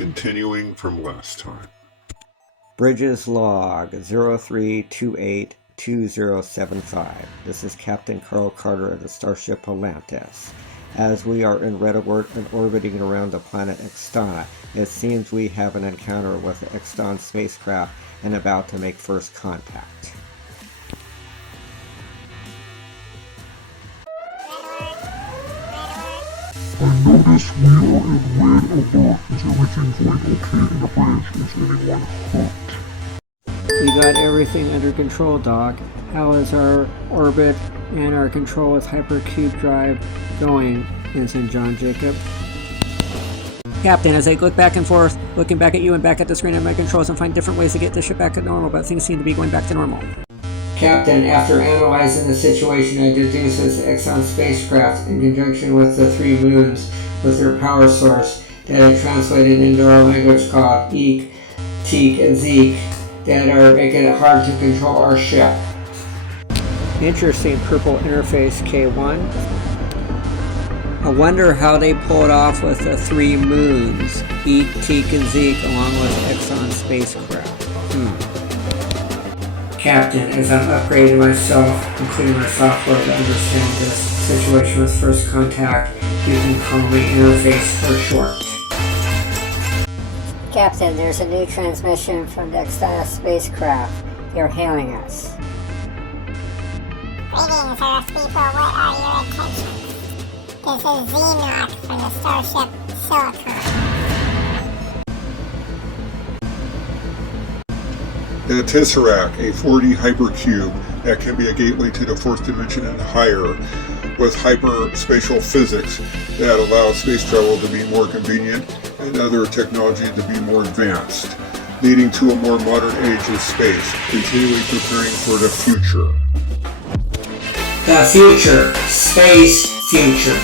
Continuing from last time. Bridges log 03282075. This is Captain Carl Carter of the starship Atlantis. As we are in red alert and orbiting around the planet Exstond, it seems we have an encounter with the Exstond spacecraft and about to make first contact. I notice we are in red alert. Is everything going okay in the bridge? Is anyone hurt? We got everything under control, Doc. How is our orbit and our control with hypercube drive going, Ensign John Jacob? Captain, as I look back and forth, looking back at you and back at the screen of my controls and find different ways to get the ship back to normal, but things seem to be going back to normal. Captain, after analyzing the situation, I deduce that the Exxon spacecraft, in conjunction with the 3 moons with their power source that are translated into our language called Eek, Teek, and Zeek, that are making it hard to control our ship. Interesting purple interface K1. I wonder how they pulled off with the 3 moons, Eek, Teek, and Zeek, along with Exxon spacecraft. Captain, as I'm upgrading myself, including my software to understand this situation with first contact, you can call me Interface for short. Captain, there's a new transmission from the Exstond spacecraft. They're hailing us. Greetings, Earth people. What are your intentions? This is Z-Knock from the starship Silicon. The Tesseract, a 4D hypercube that can be a gateway to the fourth dimension and higher, with hyperspatial physics that allows space travel to be more convenient and other technology to be more advanced, leading to a more modern age of space, continually preparing for the future. The future. Space future.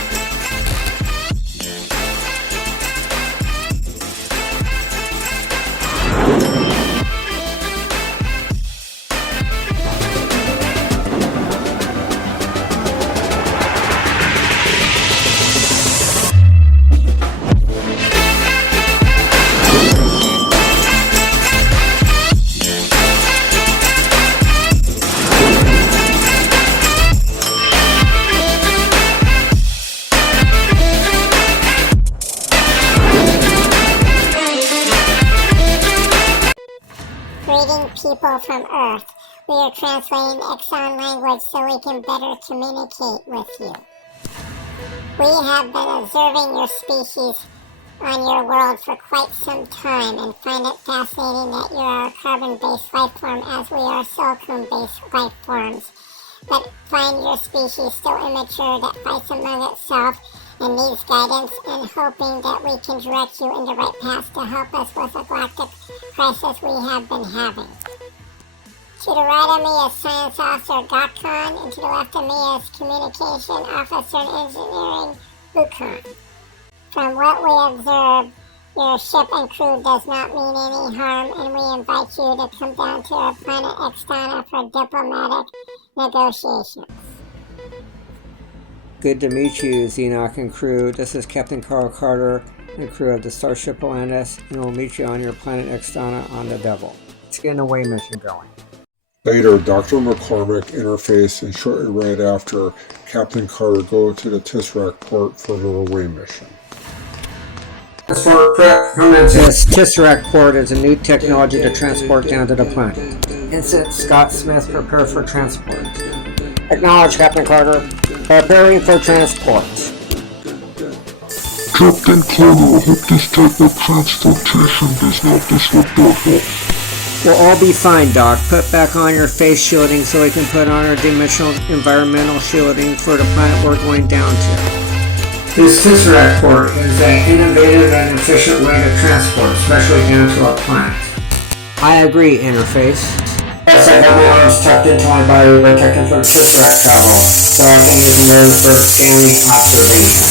Greeting people from Earth. We are translating Exxon language so we can better communicate with you. We have been observing your species on your world for quite some time and find it fascinating that you are a carbon-based life form as we are silicon-based life forms, but find your species still immature that fights among itself and needs guidance, and hoping that we can direct you in the right path to help us with the galactic crisis we have been having. To the right of me is Science Officer Gakon, and to the left of me is Communication Officer and Engineering Bukon. From what we observe, your ship and crew does not mean any harm, and we invite you to come down to our planet Extana for diplomatic negotiations. Good to meet you, Xenoc and crew. This is Captain Carl Carter and crew of the starship Atlantis, and we'll meet you on your planet Extana on the Devil. Let's get an away mission going. Later, Dr. McCormick interface, and shortly right after, Captain Carter go to the Tesseract port for the away mission. This Tesseract port is a new technology to transport down to the planet. Ensign Scott Smith, prepare for transport. Acknowledge, Captain Carter. Preparing for transport. Captain Carter, I hope this type of transportation does not disrupt our health. We'll all be fine, Doc. Put back on your face shielding so we can put on our dimensional environmental shielding for the planet we're going down to. This Tesseract port is an innovative and efficient way to transport, especially down to our planet. I agree, Interface. Yes, I got my arms tucked into my body protected from Tesseract travel, so our fingers and nose for scanning observation.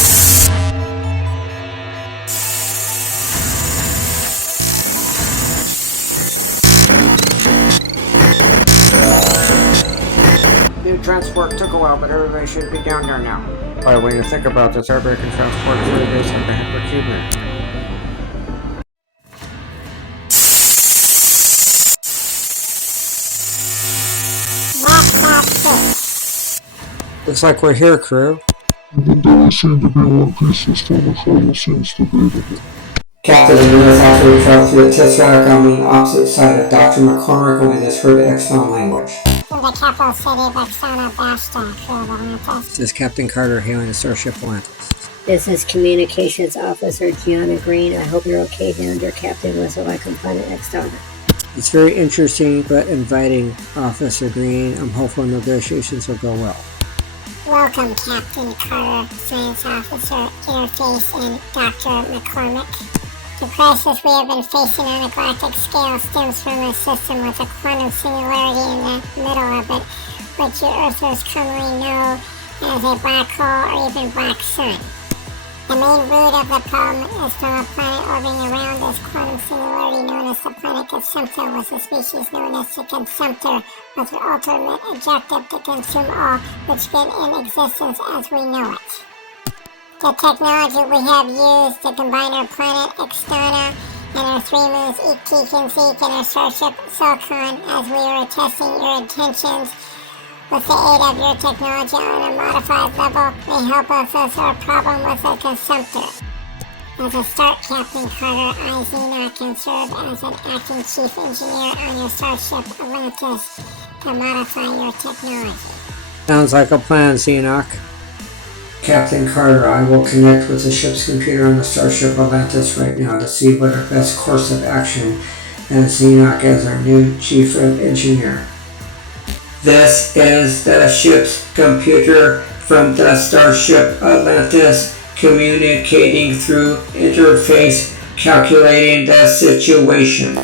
New transport took a while, but everybody should be down there now. But when you think about this, everybody can transport through the base of the hypercube. Looks like we're here, crew. Even though I seem to be one piece, this form of trouble seems to be with it. Captain, the newest after we travel through the Tesseract on the opposite side of Dr. McCormick, and we just heard Exstond language. In the capital city of Exstond, Bashta, crew of Atlantis. This is Captain Carter hailing the Starship Atlantis. This is Communications Officer Gianna Green. I hope you're okay down there, Captain, with like on planet Exstond. It's very interesting but inviting, Officer Green. I'm hopeful negotiations will go well. Welcome, Captain Carter, Science Officer, Interface, and Dr. McCormick. The crisis we have been facing on a galactic scale stems from a system with a quantum singularity in the middle of it, which you Earthers commonly know as a black hole or even black sun. The main root of the problem is from a planet orbiting around this quantum singularity known as the planet Consumptor, with a species known as the Consumptor, with the ultimate objective to consume all which get in existence as we know it. The technology we have used to combine our planet Exstond and our three moons ET and Zeke and our starship Silicon, as we were testing your intentions with the aid of your technology on a modified level, may help us with our problem with the Consumptor. As a start, Captain Carter, I, Xena, can serve as an acting chief engineer on your starship Atlantis to modify your technology. Sounds like a plan, Xenoc. Captain Carter, I will connect with the ship's computer on the Starship Atlantis right now to see what our best course of action, and Xenoc as our new chief of engineer. This is the ship's computer from the Starship Atlantis, communicating through interface, calculating the situation.